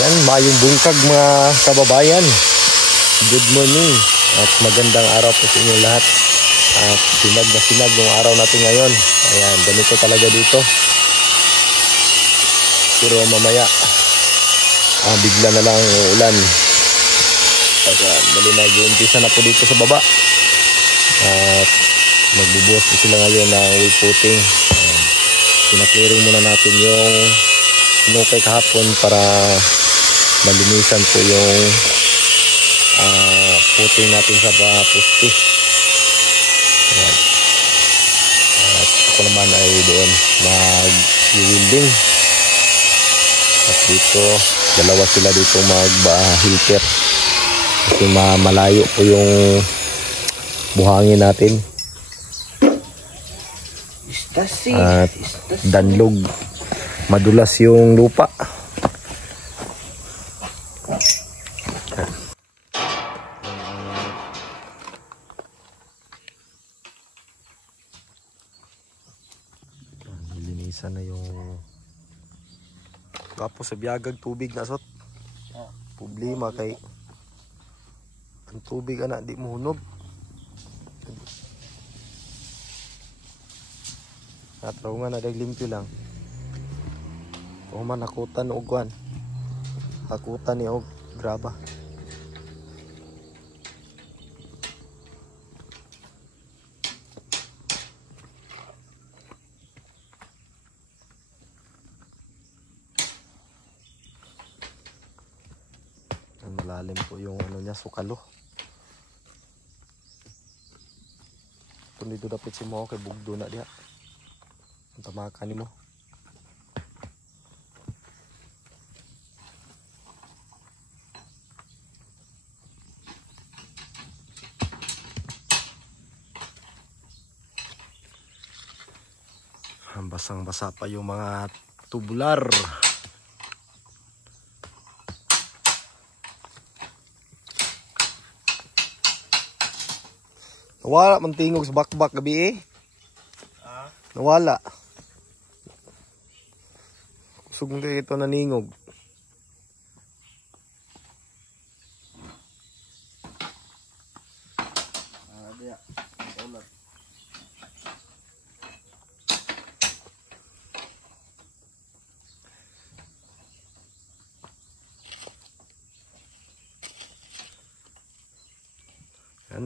Yan, mayong bungkag mga kababayan. Good morning at magandang araw po sa inyo lahat. At sinag na sinag yung araw natin ngayon. Ayan, ganito talaga dito. Pero mamaya bigla na lang ulan. Ayan, bali nag-uumpisa na po dito sa baba. At magbubuhos po sila ngayon ng wool footing. Pinaklearing muna natin yung sinukay kahapon para malinisan po yung footing natin sa poste. Ayan. At ako naman ay doon mag-welding. At dito, dalawa sila dito mag-helper. Kasi malayo po yung buhangin natin. At danlog, madulas yung lupa. Nilinisan na yung kapos sa biyagag tubig na sot. Problema kay ang tubig ana di mo hunog. Natraw nga na limpyo lang. O man hakutan og kuan. Hakutan ni og graba. Malalim po yung ano niya, sukalo. Kung dito dapat si mo kay bugdo na diha. Tamakan ni mo. Basang-basa pa yung mga tubular. Nawala man tingog sa bakbak gabi eh. Nawala. Kusog mo kayo ito naningog.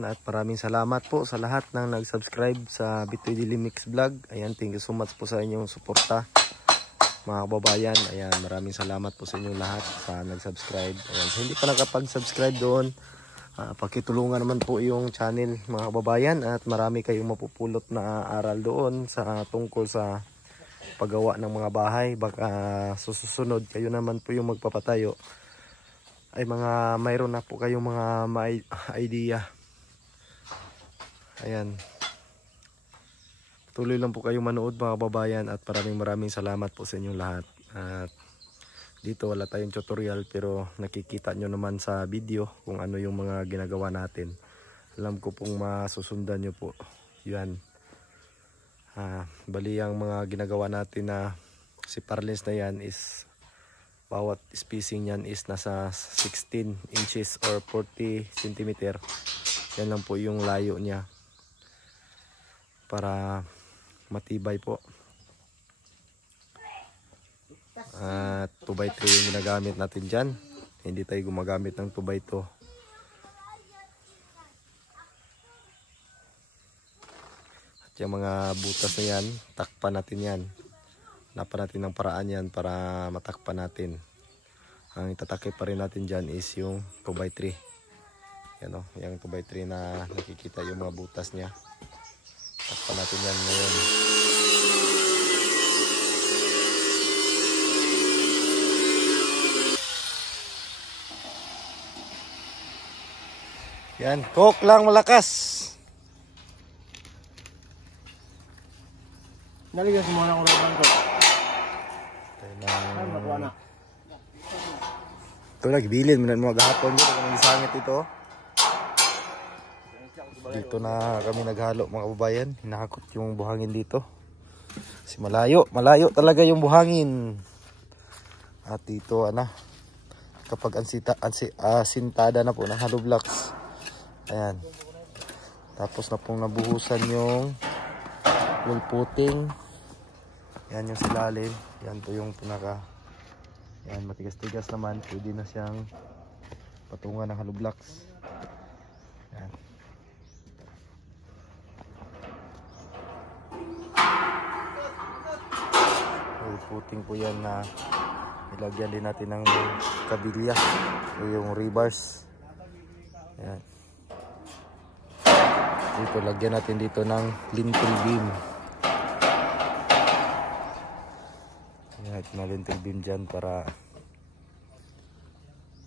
At maraming salamat po sa lahat ng nag-subscribe sa Bitoy Daily Mix Vlog. Ayan, thank you so much po sa inyong suporta mga kababayan. Ayan, maraming salamat po sa inyong lahat sa nag-subscribe. Ayan, so hindi pa nakapag-subscribe doon, pakitulungan naman po yung channel mga kababayan. At marami kayong mapupulot na aral doon sa tungkol sa paggawa ng mga bahay. Baka susunod kayo naman po yung magpapatayo ay mayroon na po kayong mga idea. Ayan. Tuloy lang po kayong manood mga kababayan at maraming salamat po sa inyong lahat. At dito wala tayong tutorial pero nakikita nyo naman sa video kung ano yung mga ginagawa natin. Alam ko pong masusundan nyo po. Yan. Bali ang mga ginagawa natin na si parlins na yan is bawat spacing yan is nasa 16 inches or 40 cm. Yan lang po yung layo niya. Para matibay po. At 2x3 yung ginagamit natin dyan. Hindi tayo gumagamit ng 2x2. At yung mga butas na yan, takpan natin yan. Hanapan natin ng paraan yan para matakpan natin. Ang itatakip pa rin natin dyan is yung 2x3. Yan o, yung 2x3 na nakikita yung mga butas niya. Takpan natin yan ngayon. Yan, coke lang malakas. Naligas mo na akong laban ko. Ito lagi bilin mo na mga gahapon dito kung isangit ito. Dito na kami naghalo mga kababayan. Hinakot yung buhangin dito. Kasi malayo talaga yung buhangin. At dito kapag asintada na po ng hollow blocks. Ayan. Tapos na pong nabuhusan yung wall footing. Yan yung silalim. Yan po yung pinaka. Yan, matigas-tigas naman. Pwede na siyang patungan ng hollow blocks. Yan. Wall footing po yan na ilagyan din natin ng kabilya o yung rebars. Yan. Dito lagyan natin dito ng lintel beam. Yan, ito na lintel beam dyan para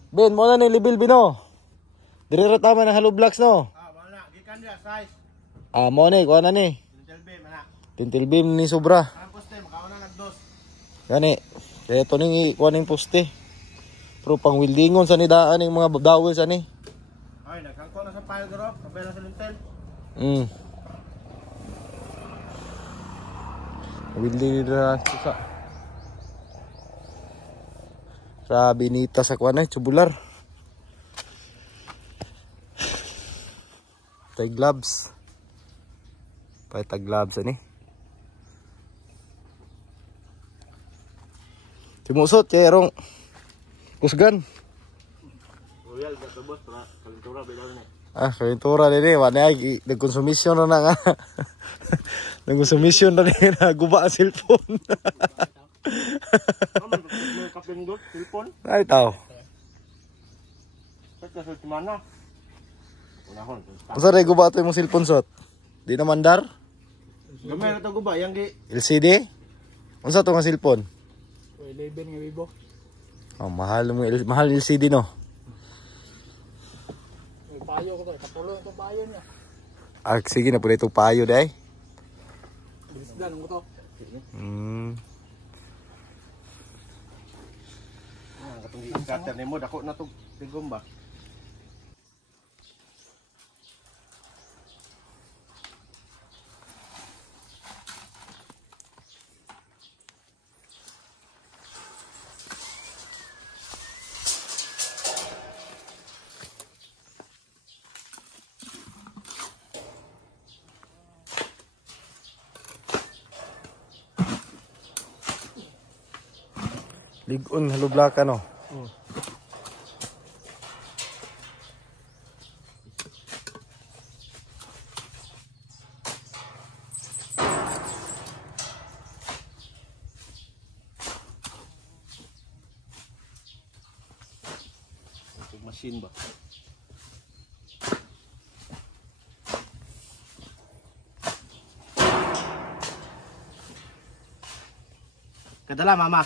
Ben, mo na ni level bino. Dire tama ng hollow blocks no. Mana gikan dia size. Mo ni kuha na ni. Lintel beam mana. Lintel beam ni sobra. Ang poste makauna nagdos. Gani. Kaya ito ning kuha ning poste. Pero pang weldingon sa nidaan ning mga dawel sa ni. Ay, nagkangko na sa pile garo, kapay na sa lintel. Welding na sa binita sa kuha na, tubular. Tay gloves. Tay gloves ani. Timusot kay rong kusgan. Royal da tubos para kalintura bilang ni. Kalintura din eh. Wala ay nagkonsumisyon na nga. Nagkonsumisyon na rin. Naguba ang cellphone. May kapindot, cellphone. Ay tao. Pwede sa timana. Unahon. Masa rin guba ito yung cellphone sot? Di na mandar? Gamay na ito guba, yang gi. LCD? Unsa ito nga cellphone? 11 nga bibo. Mahal LCD no? May payo ko to, kapulo itong payo niya. Sige na po na itong payo dahi. Bilisdan mo to. Katong gi-cutter nimo dako na to tigom ba. Ligon hollow block ano? Machine ba? Kadala mama.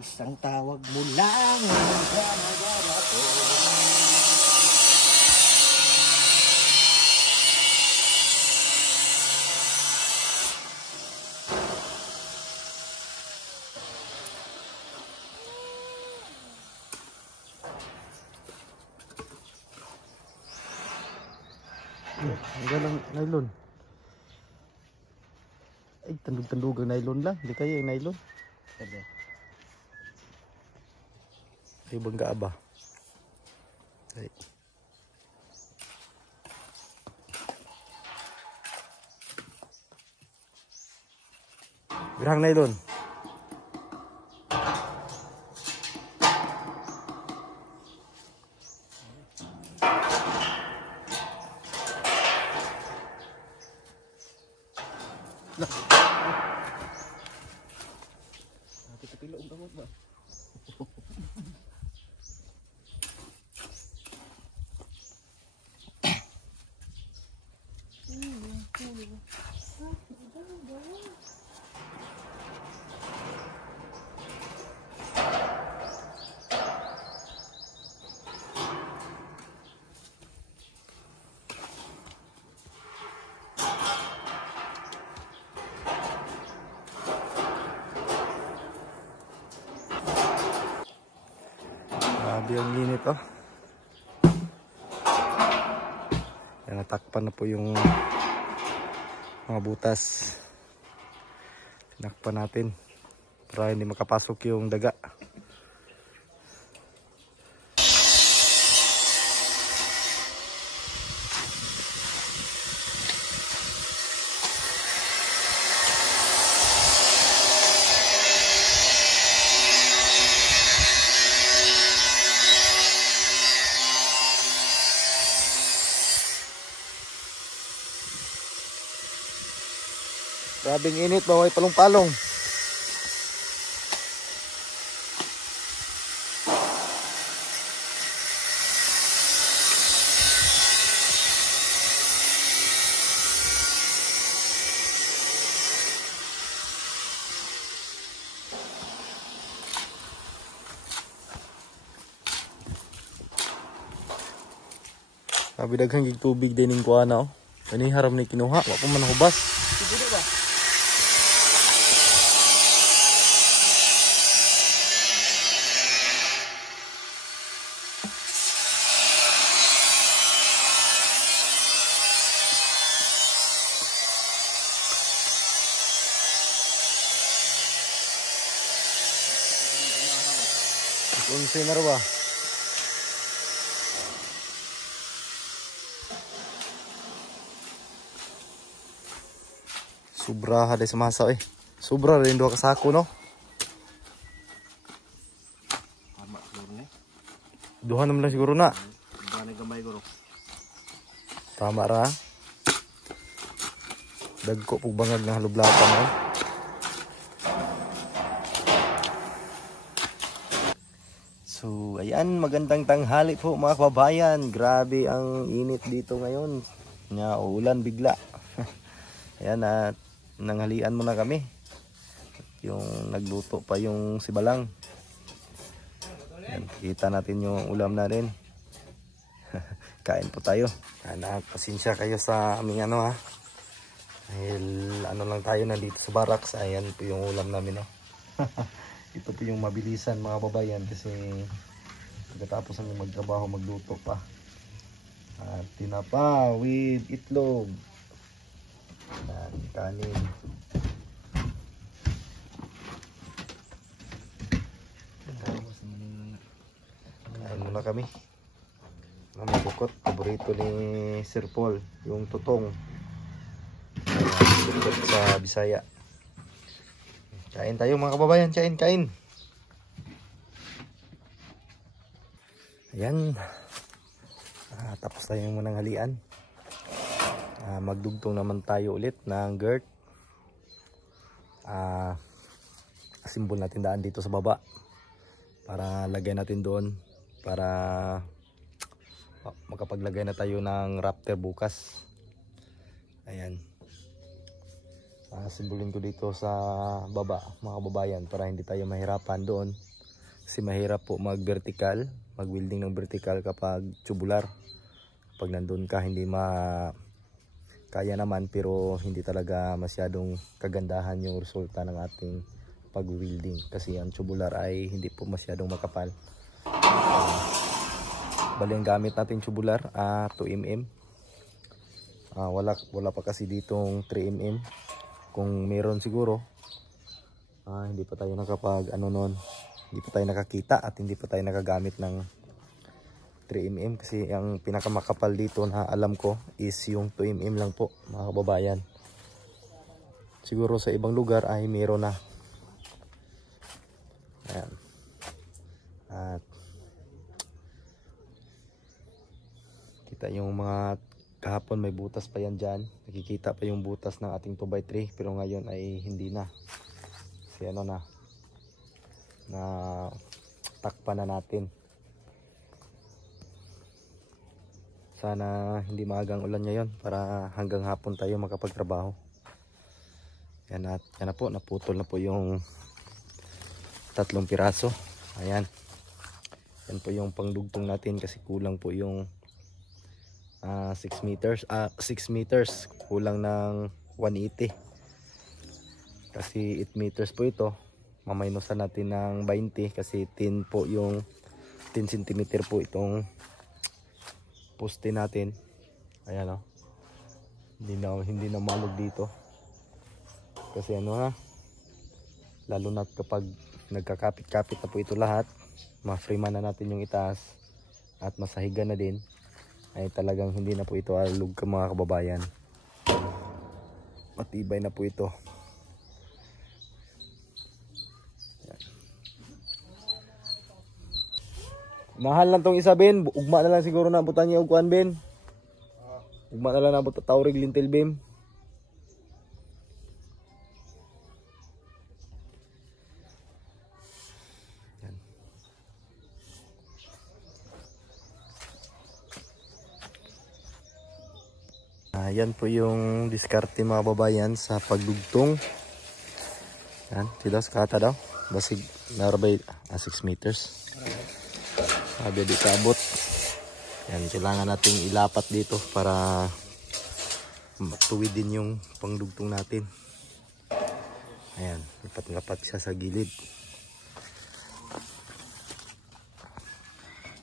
Isang tawag mo lang ang kamagara ko. Ang galang nylon. Ay, tandog-tandog ang nylon lang. Hindi kaya yung nylon. Ay, bangga ba? Ay. Birang nylon. Kita pila og damot ba? Grabe ang init oh. Yan, natakpan na po yung mga butas. Tinakpan natin para hindi makapasok yung daga. Grabing init, baway palong-palong. Sabi daghang gig tubig din ning kuana oh. Ani haram ni kinuha, wa pa man hubas. Sige ba? Unsa na ba? Sobra haday sa masa eh. Sobra rin duha ka sako no. Tama siguro ni. Duha naman lang siguro na. Bani gamay guro. Tama ra. Dagko pug bangag ng halublatan no. So, ayan, magandang tanghali po mga kababayan. Grabe ang init dito ngayon. Nya ulan bigla. Ayan at nanghalian muna kami. Yung nagluto pa yung sibalang. Ayan, kita natin yung ulam natin. Kain po tayo. Anak, pasensya kayo sa aming ano ha. Dahil ano lang tayo nandito sa barracks. Ayan po yung ulam namin no. Ito po yung mabilisan mga babayan kasi pagkatapos namin magtrabaho magluto pa. At tinapa with itlog. At kanin. Kain muna kami. Mga bukot, paborito ni Sir Paul, yung tutong. Bukot sa Bisaya. Kain tayo mga kababayan, kain. Ayan. Tapos tayo munang halian. Magdugtong naman tayo ulit ng GERT. Asimbol natin daan dito sa baba. Para lagay natin doon. Para makapaglagay na tayo ng rafter bukas. Ayan. Simbolin ko dito sa baba mga kababayan para hindi tayo mahirapan doon kasi mahirap po mag-vertical, mag-welding ng vertical kapag tubular. Pag nandun ka hindi kaya naman pero hindi talaga masyadong kagandahan yung resulta ng ating pag-welding kasi ang tubular ay hindi po masyadong makapal. Bali ang gamit natin tubular 2mm. Wala pa kasi ditong 3mm. Kung meron siguro hindi pa tayo hindi pa tayo nakakita at hindi pa tayo nakagamit ng 3mm kasi ang pinakamakapal dito na alam ko is yung 2mm lang po mga kababayan. Siguro sa ibang lugar ay meron na. Ayan. At kita yung mga kahapon may butas pa yan dyan. Nakikita pa yung butas ng ating 2x3, pero ngayon ay hindi na. Kasi ano na takpan na natin. Sana hindi maagang ulan ngayon para hanggang hapon tayo makapagtrabaho. Yan na po, naputol na po yung 3 piraso. Ayan. Yan po yung pangdugtong natin kasi kulang po yung 6 meters. 6 meters kulang ng 180. Kasi 8 meters po ito. Mamainusan natin ng 20 kasi 10 po yung 10 cm po itong poste natin. Ayan o. Hindi na malog dito. Kasi ano ha, lalo na kapag nagkakapit-kapit na po ito lahat, ma-freeman na natin yung itaas at masahigan na din, ay talagang hindi na po ito alog mga kababayan. Matibay na po ito. Ayan. Mahal lang tong isa, Ben. Ugma na lang siguro na abutan niya og kuan, Ben. Ugma na lang na abutan tawrig lintel beam. Yan po yung diskarte mga babayan sa pagdugtong. Yan, tidaw sa kata daw. Basig narabay 6 meters. Sabi di kaabot. Yan, kailangan nating ilapat dito para matuwid din yung pangdugtong natin. Ayan, lapat-lapat siya sa gilid.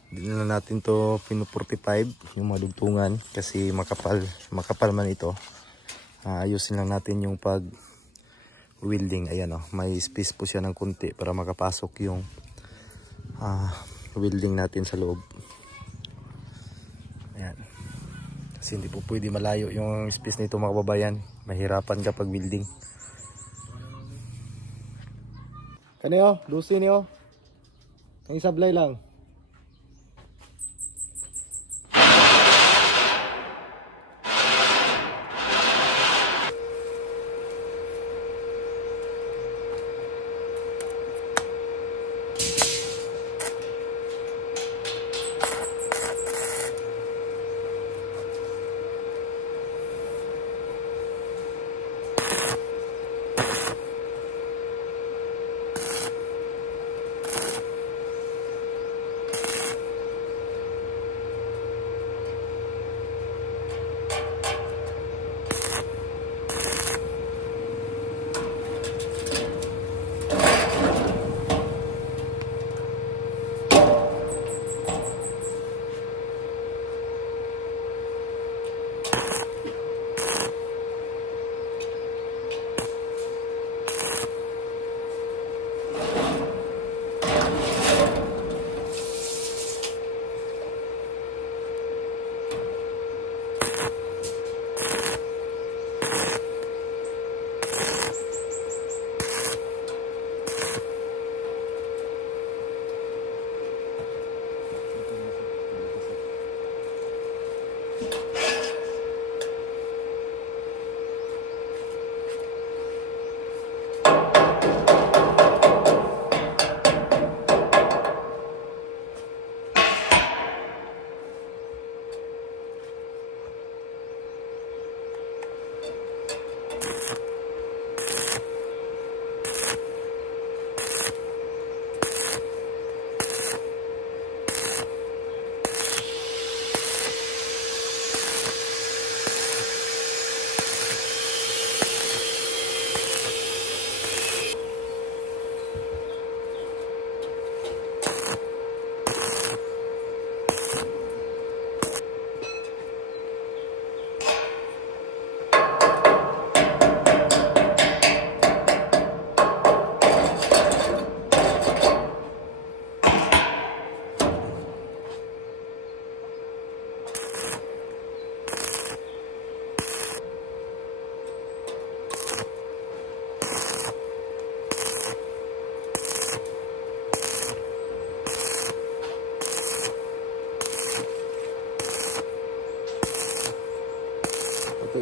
Hindi na natin to pinu-45 yung madugtungan kasi makapal man ito. Ayusin lang natin yung pag welding. Ayan o, may space po siya ng kunti para makapasok yung welding natin sa loob. Ayan. Kasi hindi po pwede malayo yung space nito mga kababayan. Mahirapan kapag welding. Kaniyo, lusin niyo. Ang isablay lang.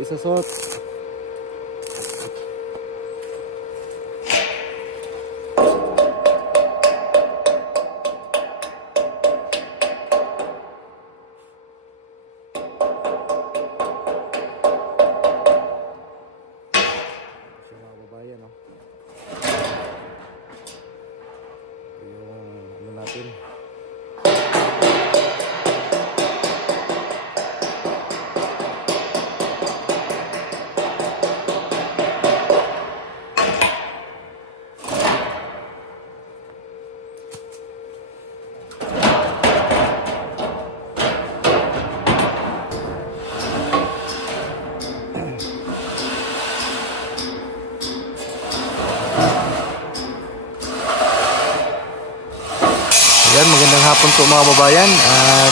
isusot. Ayan, magandang hapon po mga babayan. At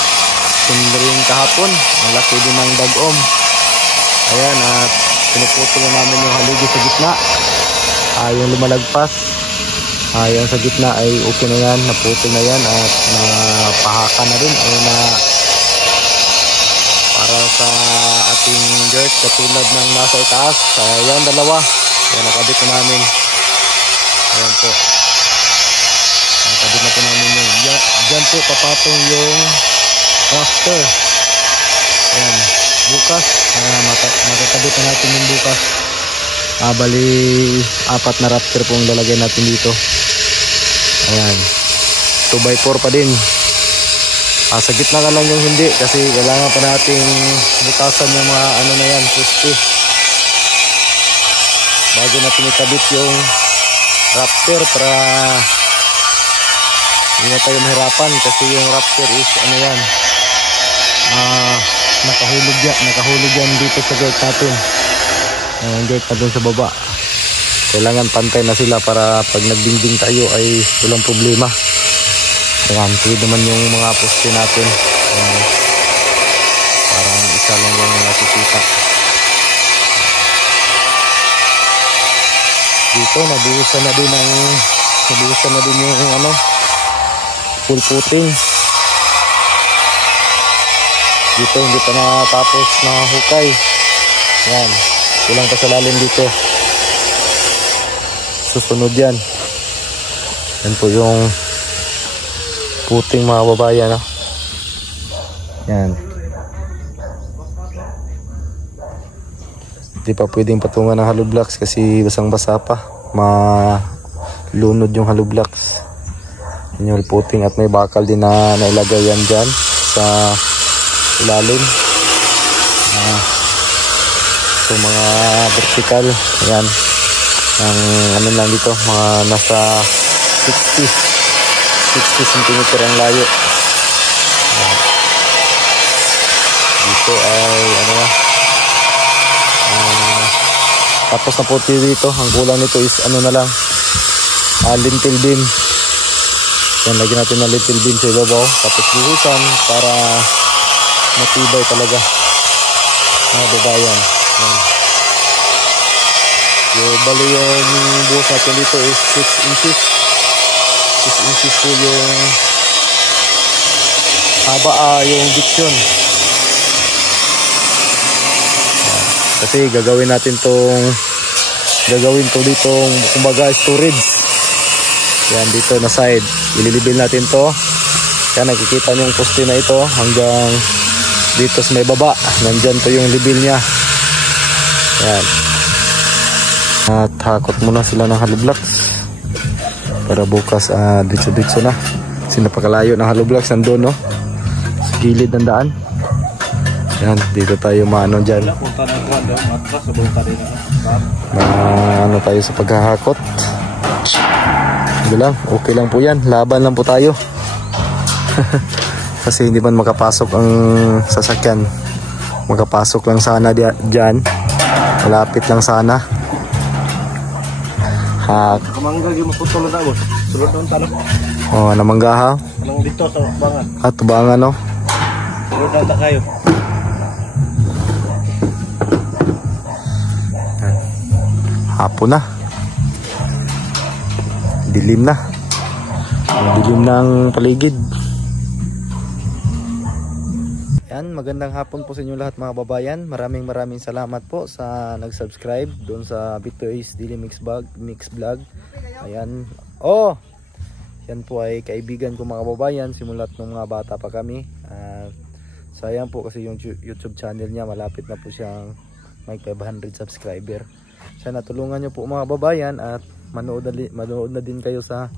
sundring kahapon, ang laki din ng dagom. Ayan, at pinuputol namin yung haligi sa gitna. Yung lumalagpas. Yung sa gitna ay okay na yan, naputol na yan at napahaka na rin. Ay na para sa ating dirt katulad ng nasa itaas. Ayan, dalawa. Ayan, nakabit na namin. Ayan po. Nakabit na po namin yun. Diyan po papatong yung rafter. Ayan, bukas makakabit na natin yung bukas. Bali 4 na rafter po ang lalagay natin dito. Ayan, 2x4 pa din. Sa gitna na lang yung hindi kasi kailangan pa nating butasan yung mga ano na yan, pusti, bago natin ikabit yung rafter para hindi na tayo mahirapan kasi yung rafter is ano yan, nakahulog yan dito sa gate natin. Gate natin sa baba, kailangan pantay na sila para pag nagdingding tayo ay walang problema. Ayan, tuwid naman yung mga poste natin. Parang isa lang yung nakikita. Dito nabuhusan na din yung ano, full footing. Dito hindi pa natapos na hukay. Yan, kulang pa sa lalim dito. Susunod yan. Yan po yung puting mga babayan, no? Yan. Hindi pa pwedeng patungan ng hollow blocks kasi basang basa pa. Malunod yung hollow blocks. Yan yung puting at may bakal din na nailagay yan dyan sa ilalim. So mga vertical, yan. Ang ano lang dito, mga nasa 60 cm ang layo. Dito ay ano na, tapos na po dito. Ang kulang nito is ano na lang, lintel beam. Yan, lagyan natin ng lintel beam sa ibabaw, tapos buhusan para matibay talaga mga babayan. Yan. Bali yung buhos natin dito is 6 inches. 6 inches po yung haba, yung diksyon. Kasi gagawin to ditong kumbaga storage. Yan, dito na side ililibil natin to. Yan, nakikita niyo yung poste na ito hanggang dito sa may baba. Nandyan to yung libil niya. Yan. At hakot muna sila ng hollow blocks para bukas ditso-ditso na. Kasi napakalayo ng hollow blocks nandun, no? Sa gilid ng daan. Yan, dito tayo maano dyan. Ano tayo sa paghahakot. Hindi lang, okay lang po yan. Laban lang po tayo. Kasi hindi man makapasok ang sasakyan. Makapasok lang sana dyan. Malapit lang sana. Kamangga yung maputol na boss. Sulod doon talo. Namangga ha? Anong dito sa tubangan? Tubangan, no? Sulod na kayo. Hapon na. Dilim na. Dilim ng paligid. Yan, magandang hapon po sa inyo lahat mga babayan. Maraming salamat po sa nag-subscribe doon sa Bitoy's Daily Mix Vlog. Ayan. Oh, yan po ay kaibigan ko mga babayan simulat nung mga bata pa kami. Sayang po kasi yung YouTube channel niya malapit na po siyang may 500 subscriber. Sana tulungan niyo po mga babayan at manood na din kayo sa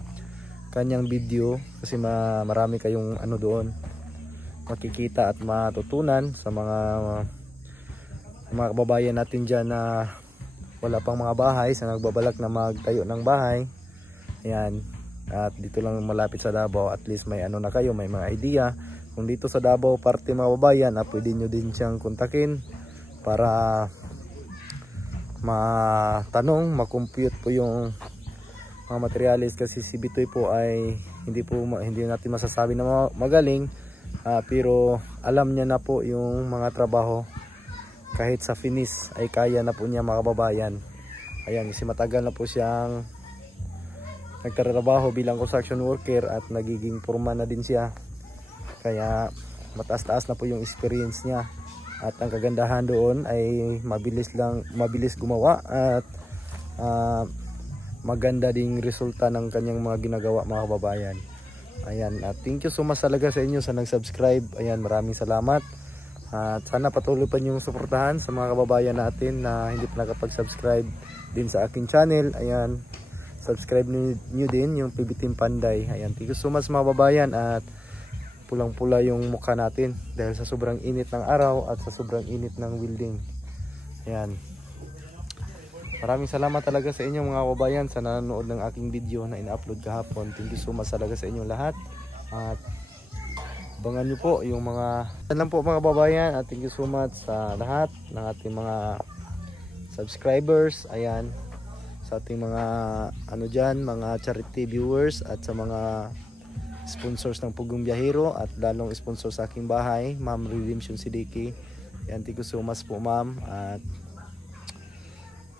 kanyang video kasi marami kayong ano doon makikita at matutunan sa mga kababayan natin dyan na wala pang mga bahay, sa nagbabalak na magtayo ng bahay. Ayan, at dito lang malapit sa Davao, at least may ano na kayo, may mga idea. Kung dito sa Davao parte mga babayan, pwede nyo din siyang kontakin para matanong, makompute po yung mga materialis kasi si Bitoy po ay hindi natin masasabi na magaling. Pero alam niya na po yung mga trabaho, kahit sa finish ay kaya na po niya mga kababayan. Ayan, kasi matagal na po siyang nagtatrabaho bilang construction worker at nagiging foreman na din siya. Kaya mataas-taas na po yung experience niya. At ang kagandahan doon ay mabilis gumawa at maganda ding resulta ng kanyang mga ginagawa mga kababayan. Ayan, thank you so much talaga sa inyo sa nag-subscribe. Ayan, maraming salamat. At sana patuloy pa niyong suportahan sa mga kababayan natin na hindi pa nakapag-subscribe din sa aking channel. Ayan, subscribe niyo din yung PB Team Panday. Ayan, thank you so much mga kababayan. At pulang-pula yung mukha natin dahil sa sobrang init ng araw at sa sobrang init ng welding. Ayan. Maraming salamat talaga sa inyo mga kababayan sa nanonood ng aking video na ina-upload kahapon. Thank you so much talaga sa inyong lahat. At abangan nyo po yung mga lang po mga kababayan. At thank you so much sa lahat ng ating mga subscribers. Ayan, sa ating mga mga charity viewers at sa mga sponsors ng Pugong Biyahero at lalong sponsor sa aking bahay, Ma'am Redemption Siddiqui. Ayan, thank you so much po ma'am. At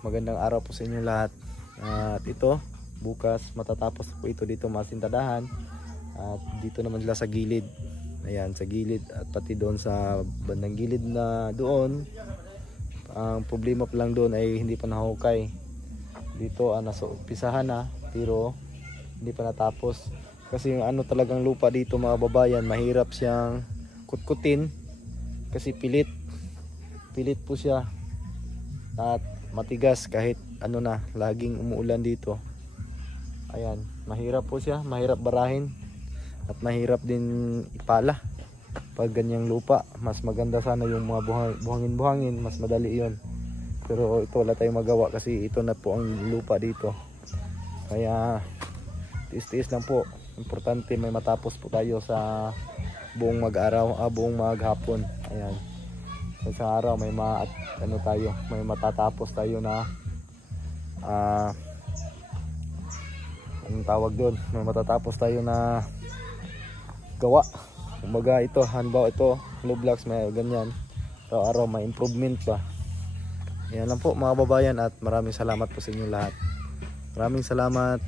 magandang araw po sa inyo lahat. At ito, bukas matatapos po ito dito masintadahan. At dito naman sila sa gilid. Ayan, sa gilid at pati doon sa bandang gilid na doon. Ang problema pa lang doon ay hindi pa nahukay. Dito nasa umpisahan na pero hindi pa natapos. Kasi yung talagang lupa dito mga babayan, mahirap siyang kutkutin kasi pilit po siya. At matigas kahit laging umuulan dito. Ayan, mahirap po siya, mahirap barahin at mahirap din ipala pag ganyang lupa. Mas maganda sana yung mga buhangin, mas madali yon. Pero ito wala tayong magawa kasi ito na po ang lupa dito. Kaya tiis-tiis lang po. Importante may matapos po tayo sa buong buong maghapon. Ayan, sa araw may may matatapos tayo na anong tawag doon, may matatapos tayo na gawa. Kumbaga ito, hanbaw ito, low blocks, may ganyan. Araw may improvement pa. Yan lang po mga babayan at maraming salamat po sa inyo lahat. Maraming salamat.